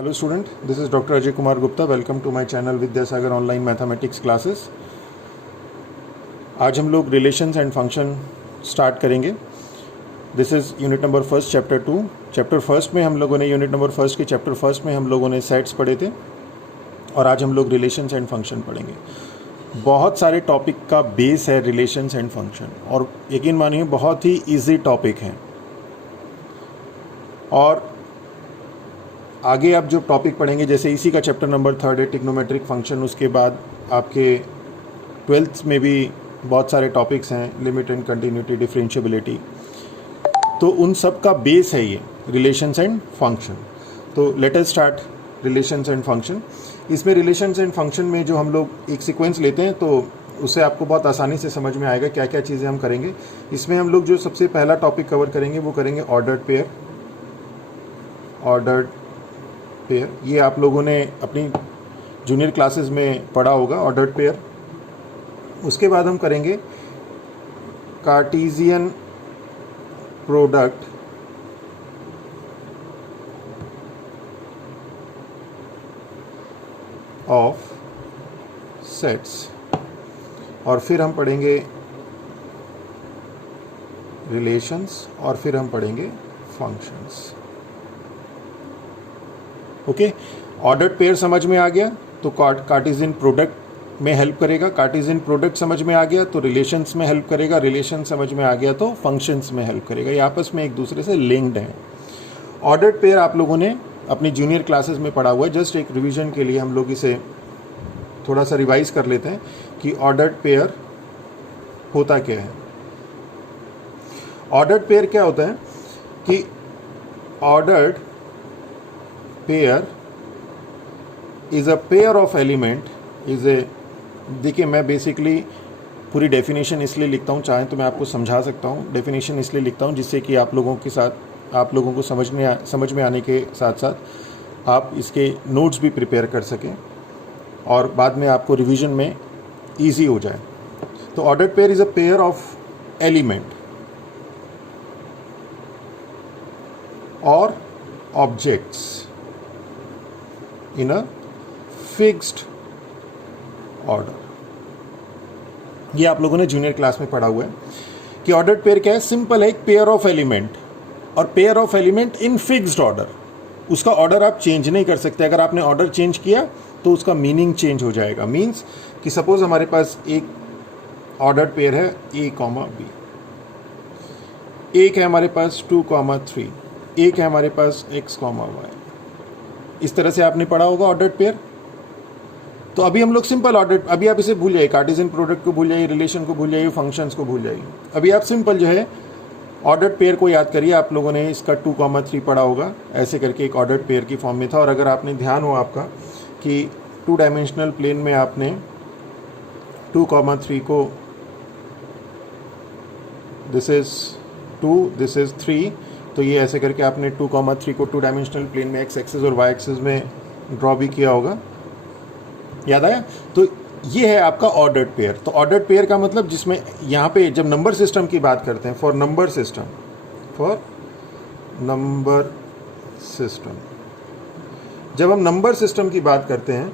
Hello student, this is doctor Ajay Kumar Gupta. Welcome to my channel Vidyasagar online mathematics classes. आज हम लोग relations and function start करेंगे। This is unit number first chapter 2। Chapter first में हम लोगों ने यूनिट नंबर फर्स्ट के चैप्टर फर्स्ट में हम लोगों ने सेट्स पढ़े थे और आज हम लोग रिलेशंस एंड फंक्शन पढ़ेंगे। बहुत सारे टॉपिक का बेस है रिलेशंस एंड फंक्शन और यकीन मानिए बहुत ही ईजी टॉपिक हैं। और आगे आप जो टॉपिक पढ़ेंगे, जैसे इसी का चैप्टर नंबर 3 है ट्रिग्नोमेट्रिक फंक्शन, उसके बाद आपके 12th में भी बहुत सारे टॉपिक्स हैं, लिमिट एंड कंटिन्यूटी, डिफरेंशिएबिलिटी। तो उन सब का बेस है ये रिलेशंस एंड फंक्शन। तो let us start relations and function. इसमें रिलेशंस एंड फंक्शन में जो हम लोग एक सीक्वेंस लेते हैं तो उससे आपको बहुत आसानी से समझ में आएगा क्या क्या चीज़ें हम करेंगे। इसमें हम लोग जो सबसे पहला टॉपिक कवर करेंगे वो करेंगे ऑर्डर्ड पेयर। ऑर्डर्ड पेयर ये आप लोगों ने अपनी जूनियर क्लासेस में पढ़ा होगा, ऑर्डर्ड पेयर। उसके बाद हम करेंगे कार्टेशियन प्रोडक्ट ऑफ सेट्स और फिर हम पढ़ेंगे रिलेशंस और फिर हम पढ़ेंगे फंक्शंस। ओके, ऑर्डर्ड पेयर समझ में आ गया तो कार्टेशियन प्रोडक्ट में हेल्प करेगा, कार्टेशियन प्रोडक्ट समझ में आ गया तो रिलेशंस में हेल्प करेगा, रिलेशन समझ में आ गया तो फंक्शंस में हेल्प करेगा। ये आपस में एक दूसरे से लिंक्ड हैं। ऑर्डर्ड पेयर आप लोगों ने अपनी जूनियर क्लासेस में पढ़ा हुआ है। जस्ट एक रिवीजन के लिए हम लोग इसे थोड़ा सा रिवाइज कर लेते हैं कि ऑर्डर्ड पेयर होता क्या है। ऑर्डर्ड पेयर क्या होता है कि ordered pair is a pair of element is a, देखिए मैं बेसिकली पूरी डेफिनेशन इसलिए लिखता हूँ, चाहे तो मैं आपको समझा सकता हूँ। डेफिनेशन इसलिए लिखता हूँ जिससे कि आप लोगों को समझ में आने के साथ साथ आप इसके नोट्स भी प्रिपेयर कर सकें और बाद में आपको रिवीजन में इजी हो जाए। तो ordered pair is a pair of element और objects in a fixed order. ये आप लोगों ने जूनियर क्लास में पढ़ा हुआ है कि ऑर्डर्ड पेयर क्या है। सिंपल है, एक पेयर ऑफ एलिमेंट और pair of element in fixed order. उसका ऑर्डर आप चेंज नहीं कर सकते। अगर आपने ऑर्डर चेंज किया तो उसका मीनिंग चेंज हो जाएगा। मीन्स कि सपोज हमारे पास एक ऑर्डर्ड पेयर है a, b। एक है हमारे पास 2, 3। एक है हमारे पास x, y। इस तरह से आपने पढ़ा होगा ऑर्डर्ड पेयर। तो अभी हम लोग सिंपल ऑर्डर्ड, अभी आप इसे भूल जाइए, कार्टेशियन प्रोडक्ट को भूल जाइए, रिलेशन को भूल जाइए, फंक्शंस को भूल जाइए। अभी आप सिंपल जो है ऑर्डर्ड पेयर को याद करिए। आप लोगों ने इसका 2, 3 पढ़ा होगा, ऐसे करके एक ऑर्डर्ड पेयर की फॉर्म में था। और अगर आपने ध्यान हो आपका कि 2 डायमेंशनल प्लेन में आपने 2, 3 को, दिस इज 2, दिस इज 3, तो ये ऐसे करके आपने 2, 3 को 2 डायमेंशनल प्लेन में x एक्सिस और y एक्सिस में ड्रॉ भी किया होगा। याद आया? तो ये है आपका ऑर्डर्ड पेयर। तो ऑर्डर्ड पेयर का मतलब जिसमें यहाँ पे जब नंबर सिस्टम की बात करते हैं, फॉर नंबर सिस्टम, जब हम नंबर सिस्टम की बात करते हैं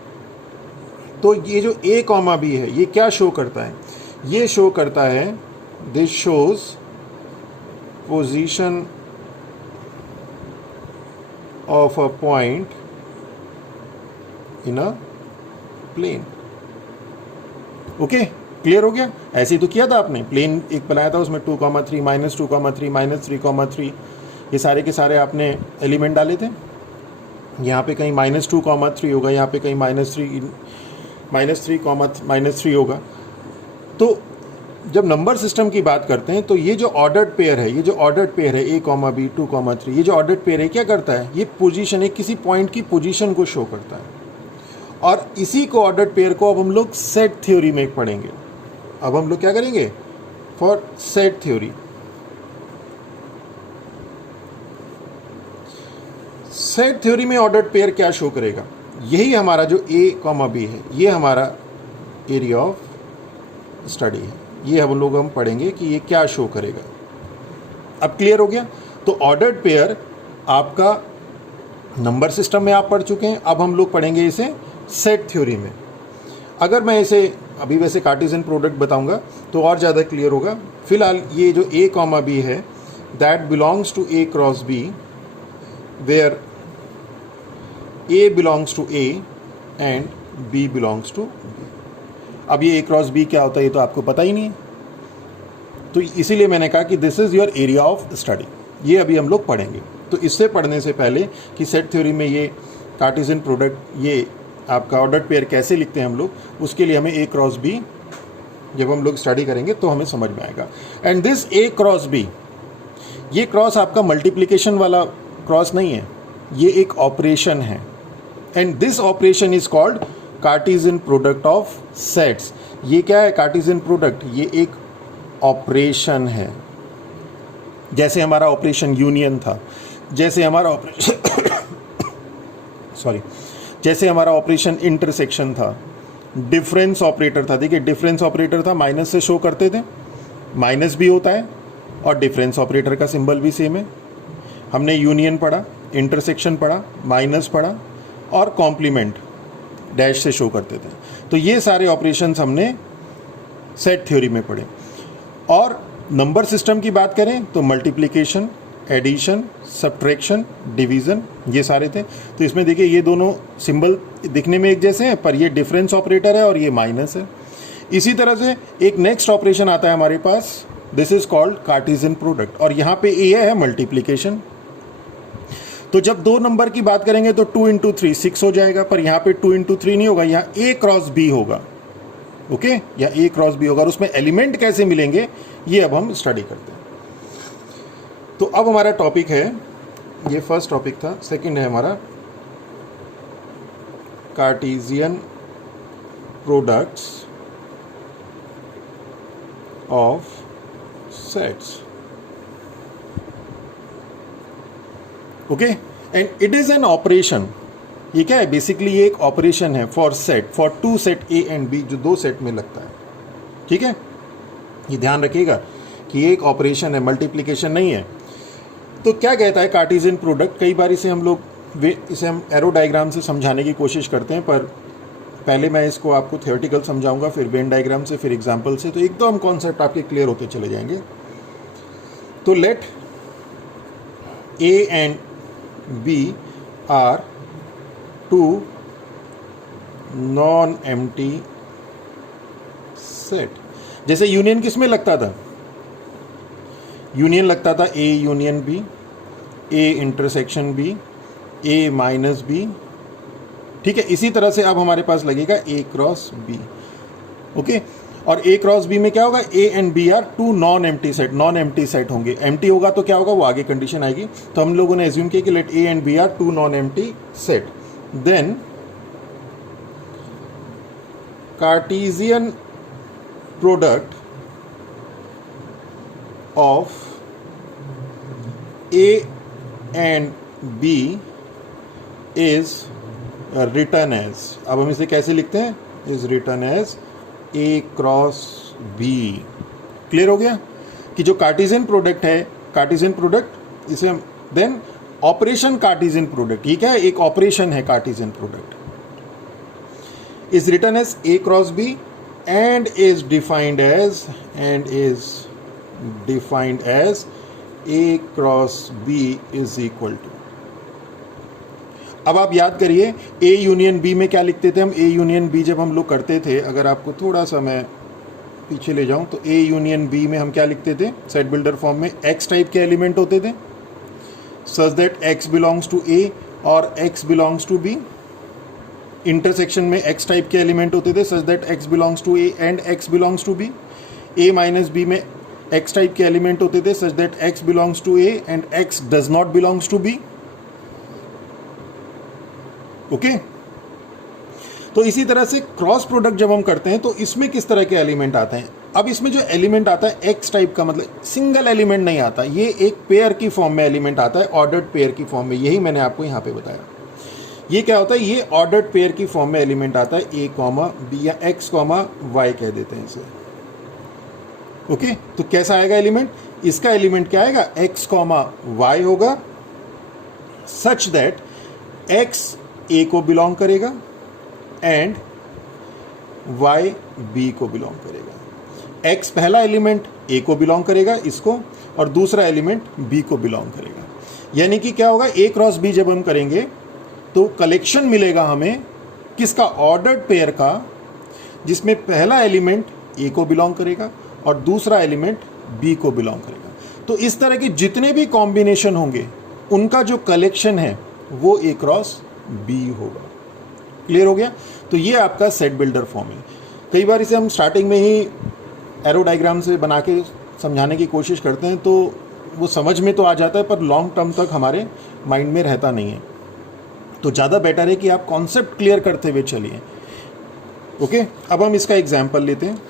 तो ये जो a, b है ये क्या शो करता है? ये शो करता है, this shows position of a point in a plane। Okay, clear हो गया? ऐसे ही तो किया था आपने। प्लेन एक बनाया था, उसमें 2, 3, -2, -3, -3, ये सारे के सारे आपने एलिमेंट डाले थे। यहाँ पे कहीं -2, 3 होगा, यहाँ पे कहीं -3 होगा। तो जब नंबर सिस्टम की बात करते हैं तो ये जो ऑर्डर्ड पेयर है, a, b, 2, 3, ये जो ऑर्डर्ड पेयर है क्या करता है? ये पोजीशन, एक किसी पॉइंट की पोजीशन को शो करता है। और इसी को ऑर्डर्ड पेयर को अब हम लोग सेट थ्योरी में पढ़ेंगे। अब हम लोग क्या करेंगे? For set theory. Set theory में ऑर्डर्ड पेयर क्या शो करेगा? यही हमारा जो a, b है, ये हमारा एरिया ऑफ स्टडी है। ये हम पढ़ेंगे कि ये क्या शो करेगा। अब क्लियर हो गया? तो ऑर्डर्ड पेयर आपका नंबर सिस्टम में आप पढ़ चुके हैं, अब हम लोग पढ़ेंगे इसे सेट थ्योरी में। अगर मैं इसे अभी वैसे कार्टेशियन प्रोडक्ट बताऊंगा तो और ज़्यादा क्लियर होगा। फिलहाल ये जो a कॉमा बी है, that belongs to a cross b, where a belongs to a and b belongs to b। अब ये a क्रॉस b क्या होता है ये तो आपको पता ही नहीं है, तो इसीलिए मैंने कहा कि this is your area of study. ये अभी हम लोग पढ़ेंगे। तो इससे पढ़ने से पहले कि सेट थ्योरी में ये कार्टेशियन प्रोडक्ट, ये आपका ऑर्डर्ड पेयर कैसे लिखते हैं हम लोग, उसके लिए हमें a क्रॉस b जब हम लोग स्टडी करेंगे तो हमें समझ में आएगा। And this a cross b, ये क्रॉस आपका मल्टीप्लिकेशन वाला क्रॉस नहीं है, ये एक ऑपरेशन है। And this operation is called Cartesian product of sets. ये क्या है कार्टेशियन प्रोडक्ट? ये एक ऑपरेशन है। जैसे हमारा ऑपरेशन यूनियन था, जैसे हमारा ऑपरेशन सॉरी, जैसे हमारा ऑपरेशन इंटरसेक्शन था, डिफरेंस ऑपरेटर था। देखिए डिफरेंस ऑपरेटर था, माइनस से शो करते थे, माइनस भी होता है और डिफरेंस ऑपरेटर का सिंबल भी सेम है। हमने यूनियन पढ़ा, इंटरसेक्शन पढ़ा, माइनस पढ़ा और कॉम्प्लीमेंट डैश से शो करते थे। तो ये सारे ऑपरेशंस हमने सेट थ्योरी में पढ़े। और नंबर सिस्टम की बात करें तो मल्टीप्लिकेशन, एडिशन, सब्ट्रैक्शन, डिवीज़न, ये सारे थे। तो इसमें देखिए ये दोनों सिंबल दिखने में एक जैसे हैं, पर ये डिफरेंस ऑपरेटर है और ये माइनस है। इसी तरह से एक नेक्स्ट ऑपरेशन आता है हमारे पास, this is called Cartesian product, और यहाँ पे ए है मल्टीप्लिकेशन। तो जब दो नंबर की बात करेंगे तो 2 इंटू 3 6 हो जाएगा, पर यहाँ पे 2 इंटू 3 नहीं होगा, यहाँ a क्रॉस b होगा। ओके, या a क्रॉस b होगा, और उसमें एलिमेंट कैसे मिलेंगे ये अब हम स्टडी करते हैं। तो अब हमारा टॉपिक है, ये फर्स्ट टॉपिक था, सेकंड है हमारा Cartesian products of sets. Okay, and it is an operation. ये क्या है? बेसिकली ये एक ऑपरेशन है for set, for two set A and B, जो दो सेट में लगता है। ठीक है, ये ध्यान रखिएगा कि ये एक ऑपरेशन है, मल्टीप्लिकेशन नहीं है। तो क्या कहता है कार्टेशियन प्रोडक्ट? कई बार इसे हम लोग इसे हम एरो डायग्राम से समझाने की कोशिश करते हैं, पर पहले मैं इसको आपको थियोरेटिकल समझाऊंगा, फिर वेन डायग्राम से, फिर एग्जाम्पल से, तो एकदम कॉन्सेप्ट आपके क्लियर होते चले जाएंगे। तो let A and B are two non empty set. जैसे यूनियन किस में लगता था? यूनियन लगता था A union B, A intersection B, A minus B. ठीक है, इसी तरह से अब हमारे पास लगेगा ए क्रॉस बी। ओके, और ए क्रॉस बी में क्या होगा? A and B are two non empty set. Non empty set होंगे, एम्प्टी होगा तो क्या होगा? वो आगे कंडीशन आएगी। तो हम लोगों ने एज्यूम किया कि let A and B are two non empty set, then Cartesian product of A and B is written as, अब हम इसे कैसे लिखते हैं? is written as A cross B। Clear हो गया कि जो कार्टेशियन प्रोडक्ट है, कार्टेशियन प्रोडक्ट, इसे देन ऑपरेशन कार्टेशियन प्रोडक्ट, ये क्या है? एक ऑपरेशन है Cartesian product, is written as A cross B and is defined as A cross B is equal to. अब आप याद करिए A यूनियन B में क्या लिखते थे हम? A यूनियन B जब हम लोग करते थे, अगर आपको थोड़ा सा मैं पीछे ले जाऊं तो A यूनियन B में हम क्या लिखते थे? सेट बिल्डर फॉर्म में X टाइप के एलिमेंट होते थे, such that X belongs to A और X belongs to B। Intersection में X टाइप के एलिमेंट होते थे, such that X belongs to A and X belongs to B। A minus B में X type के element होते थे, such that X belongs to A and X does not belongs to B। Okay, तो इसी तरह से cross product जब हम करते हैं तो इसमें किस तरह के एलिमेंट आते हैं? अब इसमें जो एलिमेंट आता है X टाइप का, मतलब सिंगल एलिमेंट नहीं आता, ये एक पेयर की फॉर्म में एलिमेंट आता है, ऑर्डर्ड पेयर की फॉर्म में। यही मैंने आपको यहाँ पे बताया। ये क्या होता है? ये ऑर्डर्ड पेयर की फॉर्म में एलिमेंट आता है, A कॉमा B या X कॉमा Y कह देते हैं इसे। ओके, तो कैसा आएगा एलिमेंट? इसका एलिमेंट क्या आएगा? X कॉमा Y होगा, सच दैट x a को बिलोंग करेगा एंड y b को बिलोंग करेगा। x पहला एलिमेंट a को बिलोंग करेगा इसको, और दूसरा एलिमेंट b को बिलोंग करेगा। यानी कि क्या होगा, a क्रॉस b जब हम करेंगे तो कलेक्शन मिलेगा हमें किसका, ऑर्डर्ड पेयर का, जिसमें पहला एलिमेंट a को बिलोंग करेगा और दूसरा एलिमेंट b को बिलोंग करेगा। तो इस तरह के जितने भी कॉम्बिनेशन होंगे उनका जो कलेक्शन है वो a क्रॉस b होगा। क्लियर हो गया? तो ये आपका सेट बिल्डर फॉर्म है। कई बार इसे हम स्टार्टिंग में ही एरो डायग्राम से बना के समझाने की कोशिश करते हैं तो वो समझ में तो आ जाता है, पर लॉन्ग टर्म तक हमारे माइंड में रहता नहीं है। तो ज़्यादा बेटर है कि आप कॉन्सेप्ट क्लियर करते हुए चलिए। ओके, अब हम इसका एग्जाम्पल लेते हैं।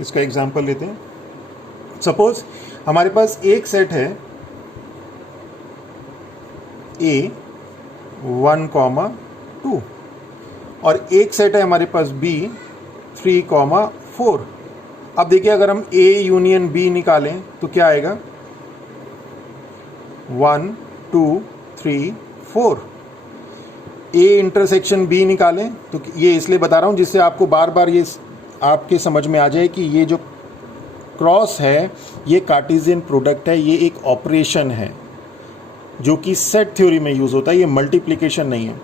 इसका एग्जाम्पल लेते हैं। सपोज हमारे पास एक सेट है A1,2 और एक सेट है हमारे पास B3,4। अब देखिए, अगर हम A यूनियन B निकालें तो क्या आएगा, 1 2 3 4। A इंटरसेक्शन B निकालें तो ये इसलिए बता रहा हूँ जिससे आपको बार बार ये आपके समझ में आ जाए कि ये जो क्रॉस है ये कार्टेशियन प्रोडक्ट है, ये एक ऑपरेशन है जो कि सेट थ्योरी में यूज़ होता है, ये मल्टीप्लिकेशन नहीं है।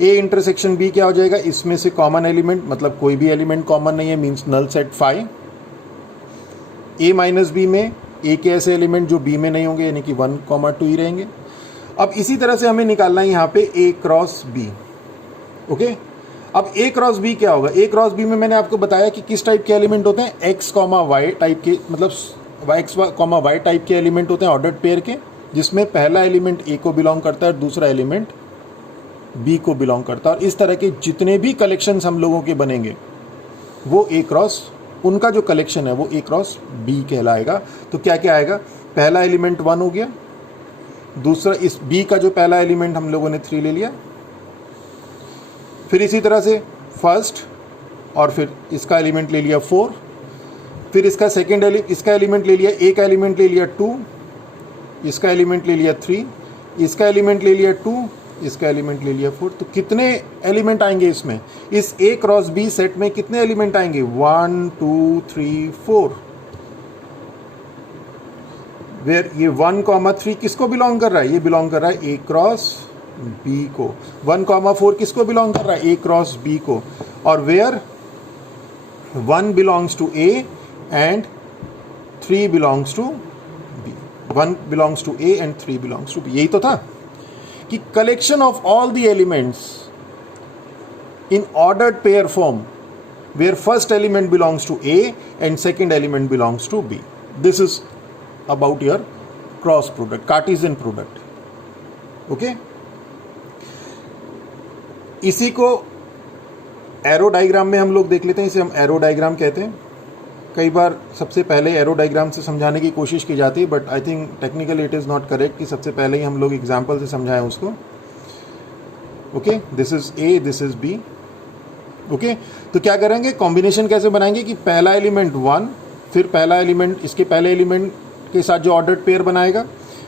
A इंटरसेक्शन B क्या हो जाएगा, इसमें से कॉमन एलिमेंट, मतलब कोई भी एलिमेंट कॉमन नहीं है, means null set 5। A minus B में A के ऐसे एलिमेंट जो B में नहीं होंगे, यानी कि 1,2 ही रहेंगे। अब इसी तरह से हमें निकालना है यहाँ पे A क्रॉस B। ओके, अब A क्रॉस B क्या होगा, A क्रॉस B में मैंने आपको बताया कि किस टाइप के एलिमेंट होते हैं, X, Y टाइप के, मतलब X, Y टाइप के एलिमेंट होते हैं ऑर्डर्ड पेयर के, जिसमें पहला एलिमेंट A को बिलोंग करता है और दूसरा एलिमेंट B को बिलोंग करता है। और इस तरह के जितने भी कलेक्शंस हम लोगों के बनेंगे वो A क्रॉस, उनका जो कलेक्शन है वो A क्रॉस B कहलाएगा। तो क्या क्या आएगा, पहला एलिमेंट 1 हो गया, दूसरा इस B का जो पहला एलिमेंट हम लोगों ने 3 ले लिया, फिर इसी तरह से फर्स्ट, और फिर इसका एलिमेंट ले लिया 4, फिर इसका सेकेंड इसका एलिमेंट ले लिया, A का एलिमेंट ले लिया 2, इसका एलिमेंट ले लिया 3, इसका एलिमेंट ले लिया 2, इसका एलिमेंट ले लिया 4। तो कितने एलिमेंट आएंगे इसमें, इस A क्रॉस B सेट में कितने एलिमेंट आएंगे, 1 2 3 4। वेयर ये 1,3 किसको बिलोंग कर रहा है, ये बिलोंग कर रहा है A क्रॉस B को। 1,4 किसको बिलोंग कर रहा है, A क्रॉस B को। और where 1 belongs to A and 3 belongs to B। 1 belongs to A and 3 belongs to B। यही तो था कि collection of all the elements in ordered pair form where first element belongs to A and second element belongs to B। This is about your cross product, Cartesian product. Okay, इसी को arrow diagram में हम लोग देख लेते हैं, इसे हम एरो डायग्राम कहते हैं। कई बार सबसे पहले एरो डायग्राम से समझाने की कोशिश की जाती है, but I think technically it is not correct कि सबसे पहले ही हम लोग एग्जाम्पल से समझाएं उसको। Okay, this is A, this is B। Okay, तो क्या करेंगे, कॉम्बिनेशन कैसे बनाएंगे कि पहला एलिमेंट 1, फिर पहला एलिमेंट इसके पहले एलिमेंट के साथ जो ऑर्डर्ड पेयर बनाएगा,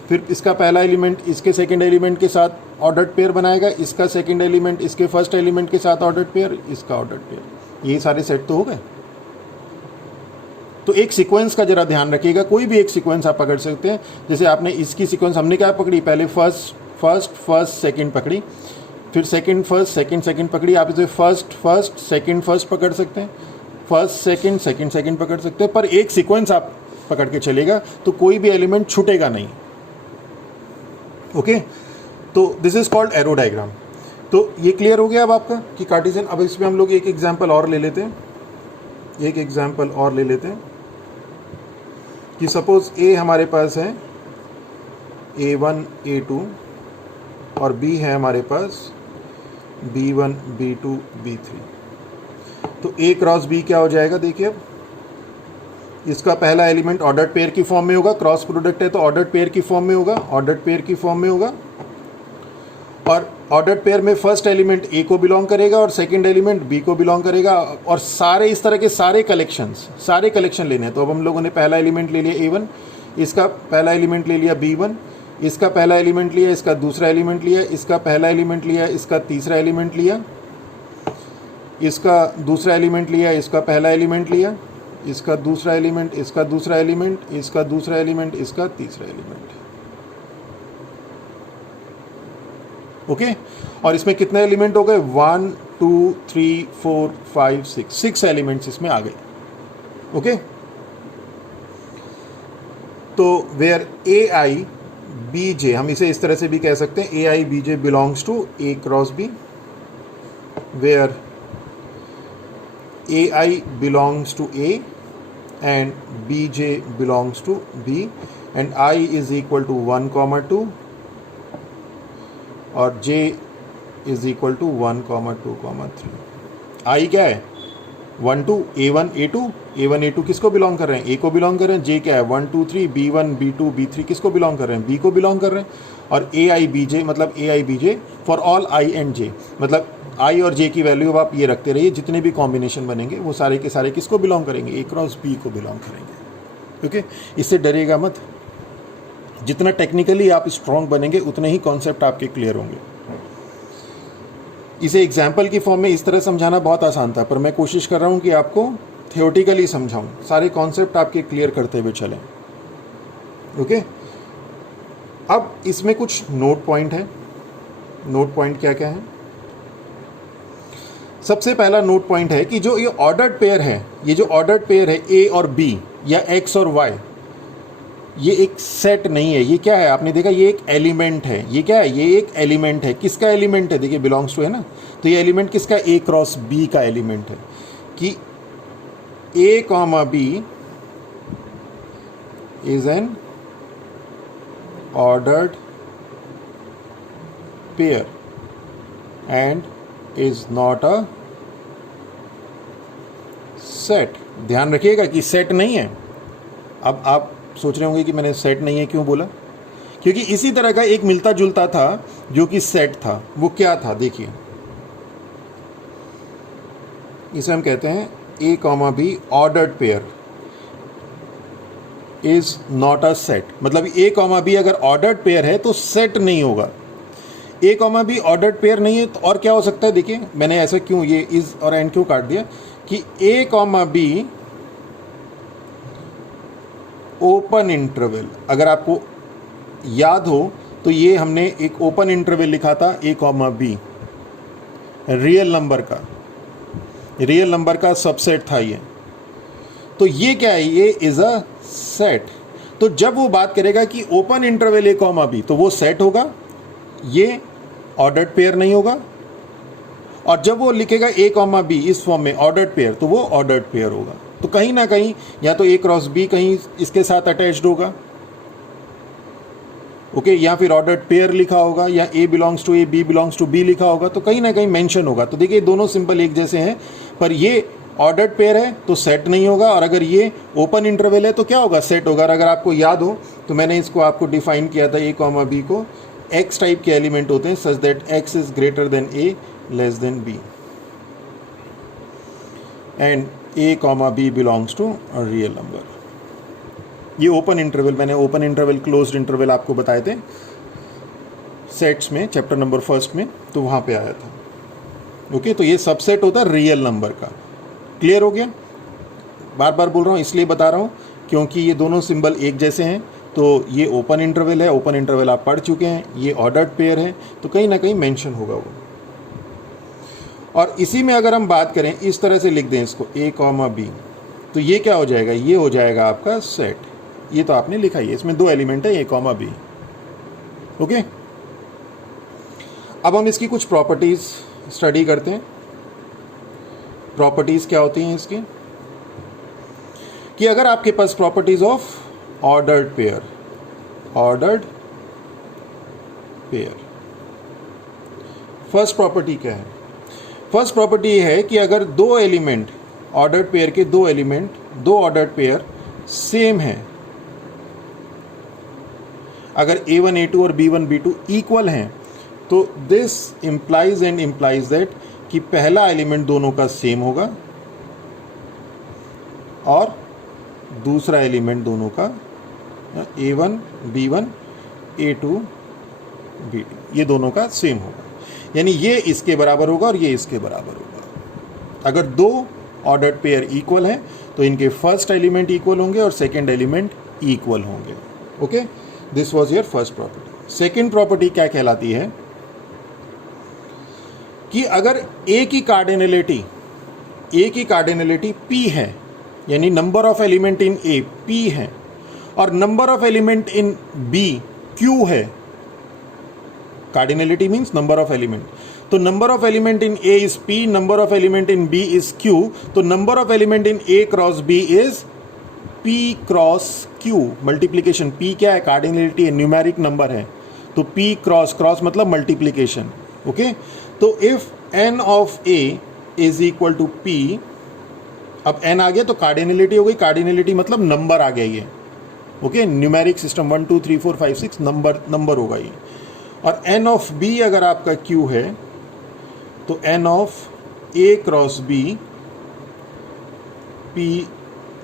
फिर इसका पहला एलिमेंट इसके सेकंड एलिमेंट के साथ ऑर्डर्ड पेयर बनाएगा, इसका सेकंड एलिमेंट इसके फर्स्ट एलिमेंट के साथ ऑर्डर्ड पेयर, इसका ऑर्डर्ड पेयर। ये सारे सेट तो हो गए। तो एक सीक्वेंस का जरा ध्यान रखिएगा, कोई भी एक सीक्वेंस आप पकड़ सकते हैं। जैसे आपने इसकी सीक्वेंस हमने क्या पकड़ी, पहले फर्स्ट सेकंड पकड़ी, फिर सेकंड फर्स्ट सेकंड पकड़ी। आप इसे फर्स्ट सेकंड फर्स्ट पकड़ सकते हैं, फर्स्ट सेकंड सेकंड पकड़ सकते हैं, पर एक सीक्वेंस आप पकड़ के चलेगा तो कोई भी एलिमेंट छूटेगा नहीं। ओके, तो this is called arrow diagram. तो ये क्लियर हो गया अब आपका कि कार्टेशियन। अब इसमें हम लोग एक एग्जांपल और ले लेते हैं, कि सपोज A हमारे पास है A1 A2 और B है हमारे पास B1 B2 B3। तो A क्रॉस B क्या हो जाएगा, देखिए अब इसका पहला एलिमेंट ऑर्डर्ड पेयर की फॉर्म में होगा, क्रॉस प्रोडक्ट है तो ऑर्डर्ड पेयर की फॉर्म में होगा, और ऑर्डर्ड पेयर में फर्स्ट एलिमेंट ए को बिलोंग करेगा और सेकंड एलिमेंट बी को बिलोंग करेगा, और सारे इस तरह के सारे कलेक्शन लेने हैं। तो अब हम लोगों ने पहला एलिमेंट ले लिया A1, इसका पहला एलिमेंट ले लिया B1, इसका पहला एलिमेंट लिया, इसका दूसरा एलिमेंट लिया, इसका पहला एलिमेंट लिया, इसका तीसरा एलिमेंट लिया, इसका दूसरा एलिमेंट लिया, इसका पहला एलिमेंट लिया, इसका दूसरा एलिमेंट, इसका दूसरा एलिमेंट, इसका दूसरा एलिमेंट, इसका तीसरा एलिमेंट। ओके और इसमें कितने एलिमेंट हो गए? 1 2 3 4 5 6 एलिमेंट्स इसमें आ गए। ओके तो वेयर ए आई बी जे, हम इसे इस तरह से भी कह सकते हैं, A I B J belongs to A cross B, where A I belongs to A and B J belongs to B, and I is equal to 1, 2 और j is equal to 1, 2, 3। I क्या है? 1 2 A1 A2 किसको belong कर रहे हैं? A को belong कर रहे हैं। j क्या है? 1 2 3 B1 B2 B3 किसको बिलोंग कर रहे हैं? B को बिलोंग कर रहे हैं। और AI BJ मतलब AI BJ for all I and J, मतलब I और J की वैल्यू अब आप ये रखते रहिए, जितने भी कॉम्बिनेशन बनेंगे वो सारे के सारे किसको बिलोंग करेंगे? A क्रॉस B को बिलोंग करेंगे। ओके इससे डरिएगा मत, जितना टेक्निकली आप स्ट्रॉन्ग बनेंगे उतने ही कॉन्सेप्ट आपके क्लियर होंगे। इसे एग्जाम्पल की फॉर्म में इस तरह समझाना बहुत आसान था, पर मैं कोशिश कर रहा हूँ कि आपको थियोरेटिकली समझाऊँ, सारे कॉन्सेप्ट आपके क्लियर करते हुए चलें। ओके अब इसमें कुछ नोट पॉइंट हैं। नोट पॉइंट क्या क्या है? सबसे पहला नोट पॉइंट है कि जो ये ऑर्डर्ड पेयर है, ये जो ऑर्डर्ड पेयर है A और B या X और Y, ये एक सेट नहीं है। ये क्या है? आपने देखा ये एक एलिमेंट है। ये क्या है? ये एक एलिमेंट है। किसका एलिमेंट है? देखिए बिलोंग्स टू है ना, तो ये एलिमेंट किसका? A क्रॉस B का एलिमेंट है कि A comma B is an ordered pair and is not a set. ध्यान रखिएगा कि सेट नहीं है। अब आप सोच रहे होंगे कि मैंने सेट नहीं है क्यों बोला, क्योंकि इसी तरह का एक मिलता जुलता था जो कि सेट था। वो क्या था? देखिए इसे हम कहते हैं A comma B ordered pair is not a set. मतलब A कॉमा B अगर ऑर्डर्ड पेयर है तो सेट नहीं होगा। A comma B ordered pair नहीं है तो और क्या हो सकता है? देखिए मैंने ऐसा क्यों ये इज और एंड क्यों काट दिया कि A comma B open interval, अगर आपको याद हो तो ये हमने एक ओपन इंटरवल लिखा था A comma B, real number का सबसेट था ये। तो ये क्या है? ये इज अ सेट। तो जब वो बात करेगा कि open interval A comma B तो वो सेट होगा, ये ऑर्डर्ड पेयर नहीं होगा। और जब वो लिखेगा A कॉमा B इस फॉर्म में ऑर्डर्ड पेयर तो वो ऑर्डर्ड पेयर होगा। तो कहीं ना कहीं या तो A क्रॉस B कहीं इसके साथ अटैच्ड होगा, ओके या फिर ऑर्डर्ड पेयर लिखा होगा, या A belongs to A B belongs to B लिखा होगा, तो कहीं ना कहीं मेंशन होगा। तो देखिए दोनों सिंपल एक जैसे हैं, पर ये ऑर्डर्ड पेयर है तो सेट नहीं होगा, और अगर ये ओपन इंटरवल है तो क्या होगा? सेट होगा। अगर आपको याद हो तो मैंने इसको आपको डिफाइन किया था, A कॉमा B को X टाइप के एलिमेंट होते हैं such that X is greater than A less than B, and A comma B belongs to a real number. ये ओपन इंटरवल, मैंने ओपन इंटरवल क्लोज्ड इंटरवल आपको बताए थे sets में, चैप्टर नंबर 1 में, तो वहाँ पे आया था। ओके तो ये सबसेट होता है रियल नंबर का। क्लियर हो गया? बार बार बोल रहा हूँ इसलिए बता रहा हूँ क्योंकि ये दोनों सिंबल एक जैसे हैं। तो ये ओपन इंटरवल है, ओपन इंटरवल आप पढ़ चुके हैं, ये ऑर्डर्ड पेयर है, तो कहीं ना कहीं मेंशन होगा वो। और इसी में अगर हम बात करें इस तरह से लिख दें इसको A कॉमा B, तो ये क्या हो जाएगा? ये हो जाएगा आपका सेट। ये तो आपने लिखा ही है, इसमें दो एलिमेंट है A कॉमा B। ओके अब हम इसकी कुछ प्रॉपर्टीज स्टडी करते हैं। प्रॉपर्टीज क्या होती हैं इसकी? कि अगर आपके पास properties of ordered pair, first property क्या है? फर्स्ट प्रॉपर्टी ये है कि अगर दो एलिमेंट ऑर्डर्ड पेयर के दो ऑर्डर्ड पेयर सेम है, अगर A1 A2 और B1 B2 इक्वल हैं, तो this implies and implies that कि पहला एलिमेंट दोनों का सेम होगा और दूसरा एलिमेंट दोनों का A1 B1 A2 B2 ये दोनों का सेम होगा, यानी ये इसके बराबर होगा और ये इसके बराबर होगा। अगर दो ऑर्डर्ड पेयर इक्वल हैं तो इनके फर्स्ट एलिमेंट इक्वल होंगे और सेकंड एलिमेंट इक्वल होंगे। Okay, this was your first property. Second property क्या कहलाती है कि अगर ए की कार्डिनलिटी P है, यानी number of element in A P है और number of element in B Q है, cardinality means number of element, तो number of element in A is P, number of element in B is Q, तो number of element in A cross B is P cross Q। Multiplication, P क्या है, cardinality है, numeric number है, तो P cross मतलब multiplication. Okay, तो if n of A is equal to P, अब n आ गया तो कार्डिनलिटी हो गई, कार्डिनलिटी मतलब नंबर आ गया ये। ओके, न्यूमेरिक सिस्टम 1 2 3 4 5 6 नंबर होगा ये। और n ऑफ B अगर आपका Q है तो n of A cross B P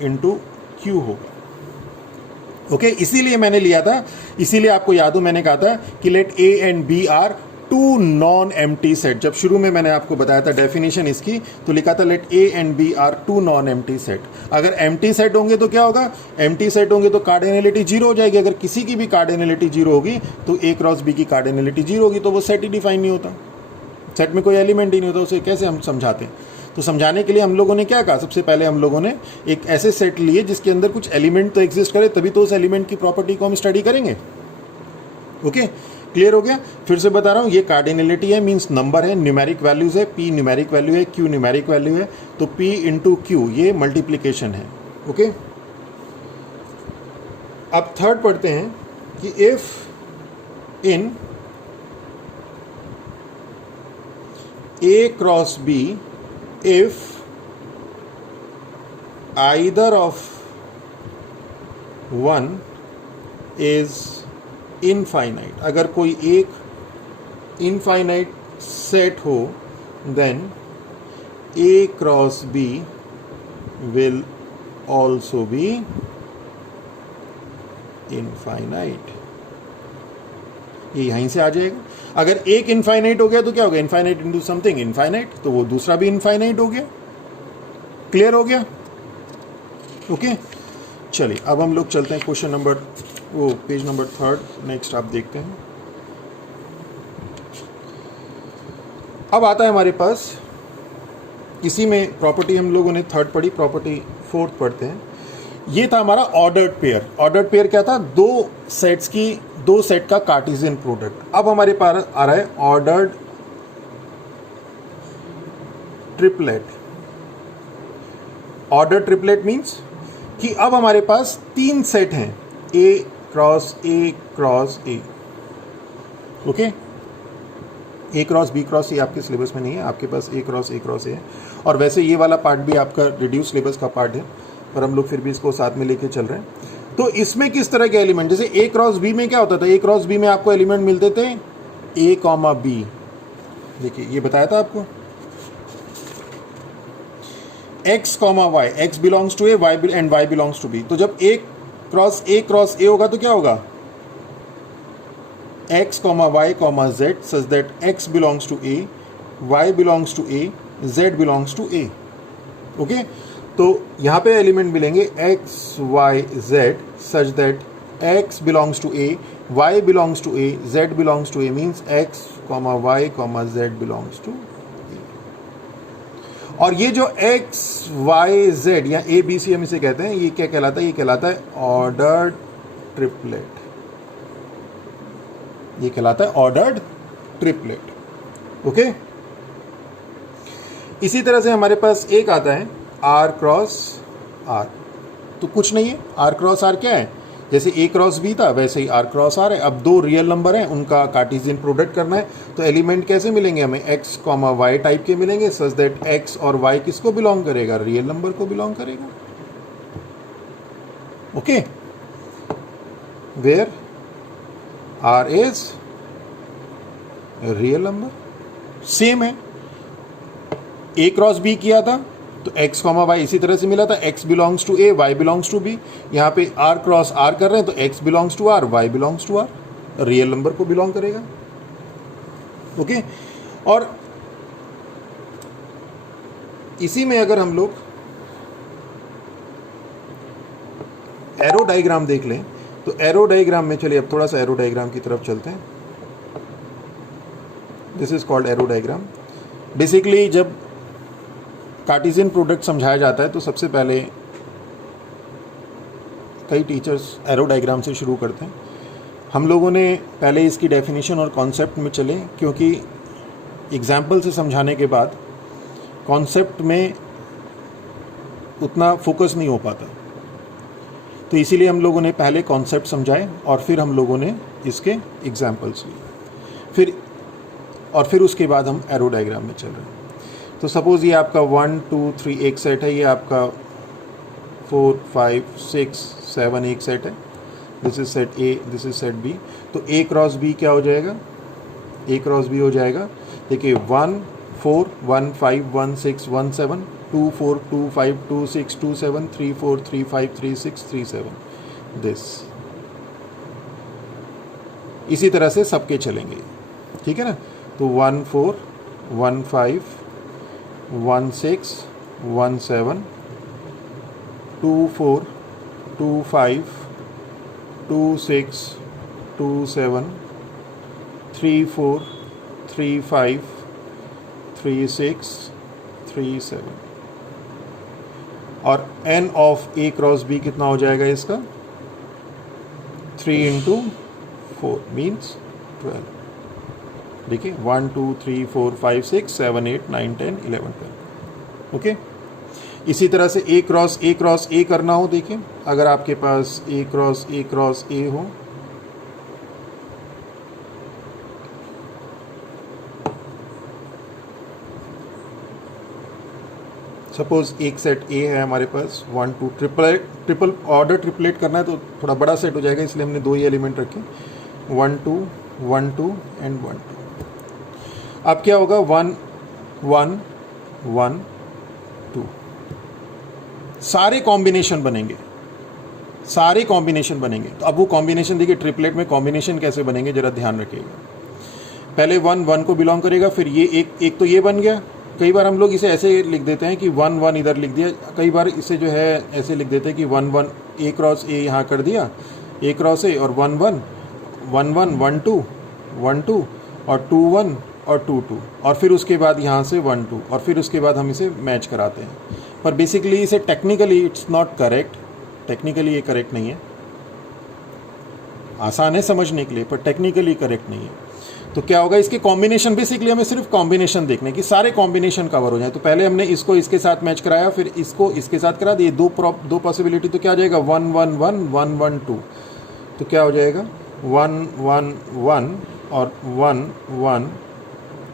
into Q होगा। ओके, इसीलिए मैंने लिया था, इसीलिए आपको याद हो मैंने कहा था कि let A and B are two non empty set. जब शुरू में मैंने आपको बताया था डेफिनेशन इसकी, तो लिखा था let A and B are two non empty set. अगर एम्प्टी सेट होंगे तो क्या होगा, एम्प्टी सेट होंगे तो कार्डिनलिटी जीरो हो जाएगी। अगर किसी की भी कार्डिनलिटी जीरो होगी तो A क्रॉस B की कार्डिनलिटी जीरो होगी, तो वो सेट ही डिफाइन नहीं होता, सेट में कोई एलिमेंट ही नहीं होता, उसे कैसे हम समझाते हैं। तो समझाने के लिए हम लोगों ने क्या कहा, सबसे पहले हम लोगों ने एक ऐसे सेट लिए जिसके अंदर कुछ एलिमेंट तो एग्जिस्ट करे, तभी तो उस एलिमेंट की प्रॉपर्टी को हम स्टडी करेंगे। ओके, क्लियर हो गया। फिर से बता रहा हूँ, ये कार्डिनलिटी है, मीन्स नंबर है, न्यूमेरिक वैल्यूज है, P न्यूमेरिक वैल्यू है, Q न्यूमेरिक वैल्यू है, तो P इंटू Q ये मल्टीप्लीकेशन है। ओके, अब थर्ड पढ़ते हैं कि if in A cross B if either of one is infinite, अगर कोई एक इनफाइनाइट सेट हो then A cross B will also be infinite। ये यहीं से आ जाएगा। अगर एक इनफाइनाइट हो गया तो क्या हो गया, इनफाइनाइट इंटू समथिंग इनफाइनाइट, तो वो दूसरा भी इनफाइनाइट हो गया। क्लियर हो गया। ओके, चलिए अब हम लोग चलते हैं क्वेश्चन नंबर, वो पेज नंबर 3 नेक्स्ट आप देखते हैं। अब आता है हमारे पास, इसी में प्रॉपर्टी हम लोगों ने 3 पढ़ी, प्रॉपर्टी 4 पढ़ते हैं। ये था हमारा ऑर्डर्ड पेयर। ऑर्डर्ड पेयर क्या था, दो सेट का कार्टेशियन प्रोडक्ट। अब हमारे पास आ रहा है ordered triplet. Order triplet means कि अब हमारे पास 3 सेट हैं, A cross A cross A। Okay, A cross B cross A आपके सिलेबस में नहीं है, आपके पास A क्रॉस A है। और वैसे ये वाला पार्ट भी आपका रिड्यूस सिलेबस का पार्ट है, पर हम लोग फिर भी इसको साथ में लेके चल रहे हैं। तो इसमें किस तरह के एलिमेंट, जैसे A क्रॉस B में क्या होता था, A क्रॉस B में आपको एलिमेंट मिलते थे A कॉमा B। देखिए ये बताया था आपको, X comma Y, X belongs to A Y and Y belongs to B। तो जब A क्रॉस A होगा तो क्या होगा, X comma Y comma Z such that X belongs to A, Y belongs to A, Z belongs to A। Okay, तो यहाँ पे element मिलेंगे X Y Z such that X belongs to A, Y belongs to A, Z belongs to A, means X comma Y comma Z belongs to A। और ये जो X Y Z या A B C हम इसे कहते हैं, ये क्या कहलाता है, ये कहलाता है ऑर्डर्ड ट्रिपलेट। ये कहलाता है ऑर्डर्ड ट्रिपलेट। ओके, इसी तरह से हमारे पास एक आता है R क्रॉस R। तो कुछ नहीं है, R क्रॉस R क्या है, जैसे A क्रॉस B था वैसे ही R क्रॉस R है। अब 2 रियल नंबर हैं, उनका कार्टेशियन प्रोडक्ट करना है, तो एलिमेंट कैसे मिलेंगे हमें, X कॉमा Y टाइप के मिलेंगे सच दैट X और Y किसको बिलोंग करेगा, रियल नंबर को बिलोंग करेगा। Okay, where R is real number, same है। ए क्रॉस बी किया था तो एक्स कॉमा वाई इसी तरह से मिला था, X belongs to A, Y belongs to B. यहाँ पे आर क्रॉस आर कर रहे हैं तो X belongs to R, Y belongs to R, real number को बिलोंग करेगा। ओके, और इसी में अगर हम लोग एरो डायग्राम देख लें तो एरो डायग्राम में, चलिए अब थोड़ा सा एरो डायग्राम की तरफ चलते हैं। This is called arrow diagram. Basically जब कार्टेशियन प्रोडक्ट समझाया जाता है तो सबसे पहले कई टीचर्स एरो डायग्राम से शुरू करते हैं। हम लोगों ने पहले इसकी डेफिनेशन और कॉन्सेप्ट में चले, क्योंकि एग्जाम्पल से समझाने के बाद कॉन्सेप्ट में उतना फोकस नहीं हो पाता, तो इसीलिए हम लोगों ने पहले कॉन्सेप्ट समझाए और फिर हम लोगों ने इसके एग्जाम्पल्स लिए, फिर उसके बाद हम एरो डायग्राम में चल रहे हैं। तो सपोज़ ये आपका 1 2 3 एक सेट है, ये आपका 4 5 6 7 एक सेट है। This is set A, this is set B. तो ए क्रॉस बी क्या हो जाएगा? ए क्रॉस बी हो जाएगा, देखिए 1 4 1 5 1 6 1 7 2 4 2 5 2 6 2 7 3 4 3 5 3 6 3 7, दिस। इसी तरह से सबके चलेंगे, ठीक है ना। तो 1 4 1 5 1 6 1 7 2 4 2 5 2 6 2 7 3 4 3 5 3 6 3 7, और n of A cross B कितना हो जाएगा इसका? 3 इंटू 4 मीन्स 12। देखिए 1 2 3 4 5 6 7 8 9 10 11 12। ओके, इसी तरह से ए क्रॉस ए करना हो, देखिए अगर आपके पास ए क्रॉस ए हो, सपोज एक सेट ए है हमारे पास 1 2 ट्रिपल ऑर्डर ट्रिपलेट करना है तो थोड़ा बड़ा सेट हो जाएगा, इसलिए हमने 2 ही एलिमेंट रखे, 1 2 1 2 एंड 1 2। अब क्या होगा? 1 1 1 2, सारे कॉम्बिनेशन बनेंगे, सारे कॉम्बिनेशन बनेंगे। तो अब वो कॉम्बिनेशन देखिए, ट्रिपलेट में कॉम्बिनेशन कैसे बनेंगे जरा ध्यान रखिएगा। पहले 1 1 को बिलोंग करेगा, फिर ये एक तो ये बन गया। कई बार हम लोग इसे ऐसे लिख देते हैं कि 1 1 इधर लिख दिया, कई बार इसे जो है ऐसे लिख देते हैं कि 1 1 ए क्रॉस ए यहाँ कर दिया, ए क्रॉस ए, और 1 1 1 1 1 2 1 2 और 2 1 और 2 2, और फिर उसके बाद यहाँ से 1 2, और फिर उसके बाद हम इसे मैच कराते हैं। पर बेसिकली इसे technically it's not correct, technically ये करेक्ट नहीं है। आसान है समझने के लिए पर टेक्निकली करेक्ट नहीं है। तो क्या होगा? इसके कॉम्बिनेशन, बेसिकली हमें सिर्फ कॉम्बिनेशन देखने कि सारे कॉम्बिनेशन कवर हो जाए। तो पहले हमने इसको इसके साथ मैच कराया, फिर इसको इसके साथ करा दिए, दो पॉसिबिलिटी। तो क्या आ जाएगा? 1 1 1 1 1 2। तो क्या हो जाएगा? 1 1 1 और 1 1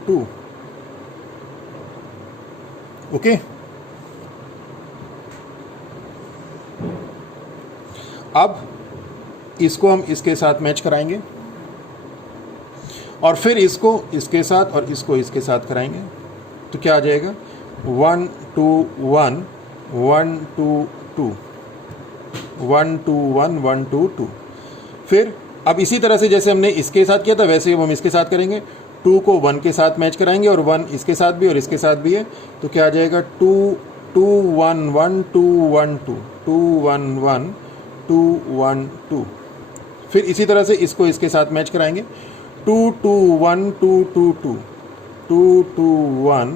2। ओके, अब इसको हम इसके साथ मैच कराएंगे और फिर इसको इसके साथ और इसको इसके साथ कराएंगे। तो क्या आ जाएगा? 1 2 1 1 2 2 1 2 1 1 2 2। फिर अब इसी तरह से जैसे हमने इसके साथ किया था वैसे ही हम इसके साथ करेंगे। 2 को 1 के साथ मैच कराएंगे और 1 इसके साथ भी और इसके साथ भी है। तो क्या आ जाएगा? 2 2 1 1 2 1 2 2 1 1 2 1 2। फिर इसी तरह से इसको इसके साथ मैच कराएंगे। 2 2 1 2 2 2 2 2 1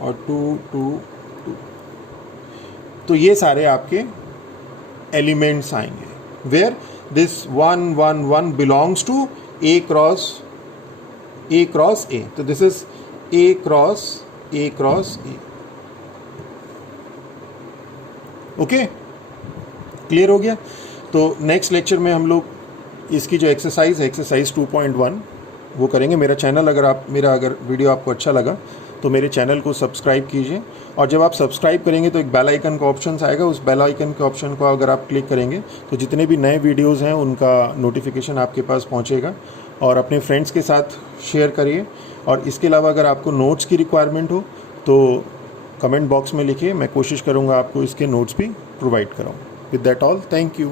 और 2 2 2। तो ये सारे आपके एलिमेंट्स आएंगे where this 1 1 1 belongs to A cross A. तो this is A cross A. Okay, clear हो गया? तो नेक्स्ट लेक्चर में हम लोग इसकी जो एक्सरसाइज है, एक्सरसाइज 2.1 वो करेंगे। मेरा चैनल अगर वीडियो आपको अच्छा लगा तो मेरे चैनल को सब्सक्राइब कीजिए, और जब आप सब्सक्राइब करेंगे तो एक बेल आइकन का ऑप्शन आएगा, उस बेल आइकन के ऑप्शन को अगर आप क्लिक करेंगे तो जितने भी नए वीडियोस हैं उनका नोटिफिकेशन आपके पास पहुंचेगा। और अपने फ्रेंड्स के साथ शेयर करिए और इसके अलावा अगर आपको नोट्स की रिक्वायरमेंट हो तो कमेंट बॉक्स में लिखिए, मैं कोशिश करूँगा आपको इसके नोट्स भी प्रोवाइड कराऊँ। With that all, thank you.